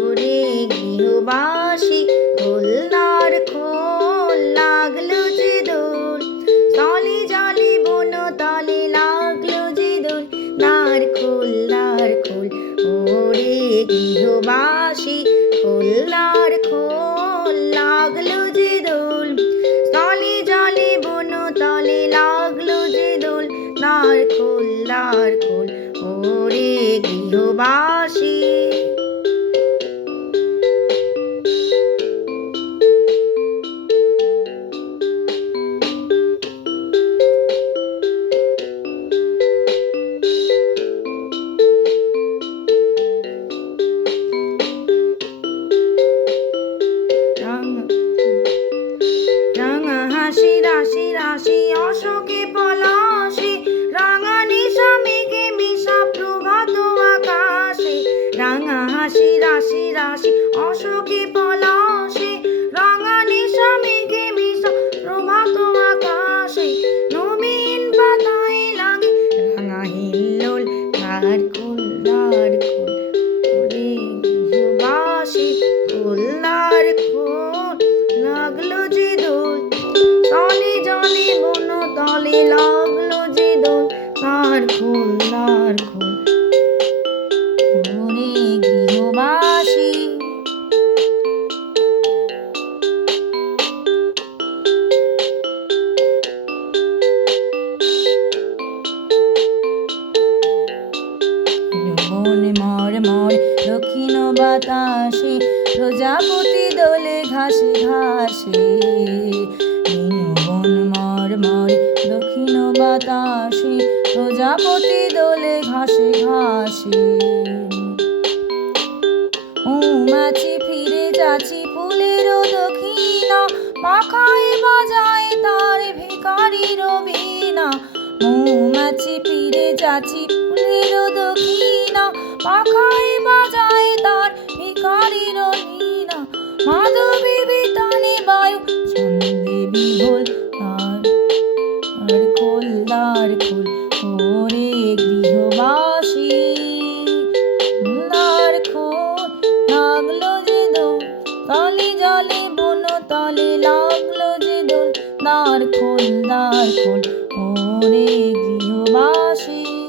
ওরে গৃহবাসী খোল লাগল যে দোল। তলে জলে বন, তলে লাগল যে দোল। নার খোল নার খোল, ওরে গৃহবাসী। লাগল যে দোল। তলে জলে বন তলে লাগল যে দোল। নারকোল নারকোল ওরে গৃহবাসী। হাসি রাশি রাশি, অশোকে পলাশে রাঙা নিশা মেঘে মিশা প্রভাত আকাশে রাঙা হাসি রাশি রাশি, অশোকে পলাশে রাঙা নিশা মেঘে মিশা প্রভাত আকাশে, নবীন পাতায় লাগে রাঙা হিল্লোল তার কুল। বাতাসে, প্রজাপতি দোলে ঘাসে ঘাসে। বন মর মর দক্ষিণ বাতাসে, প্রজাপতি দোলে ঘাসে ঘাসে। মৌমাছি ফিরে যাচ্ছি ফুলেরও দক্ষিণা, পাখায় বাজায় তার ভিকারির বীণা মৌমাছি ফিরে যাচ্ছি ফুলেরও দক্ষিণা। পাখায় বাজায় তার ভিকারির নীনা মাধবী বিতানে বায়ু ছন্দে বিহল তার। আর খোল ওরে গৃহবাসী। দ্বার খোল লাগল যে দোল, তলে জলে বন তলে লাগল যে দোল। দ্বার খোল দ্বার খোল ওরে গৃহবাসী।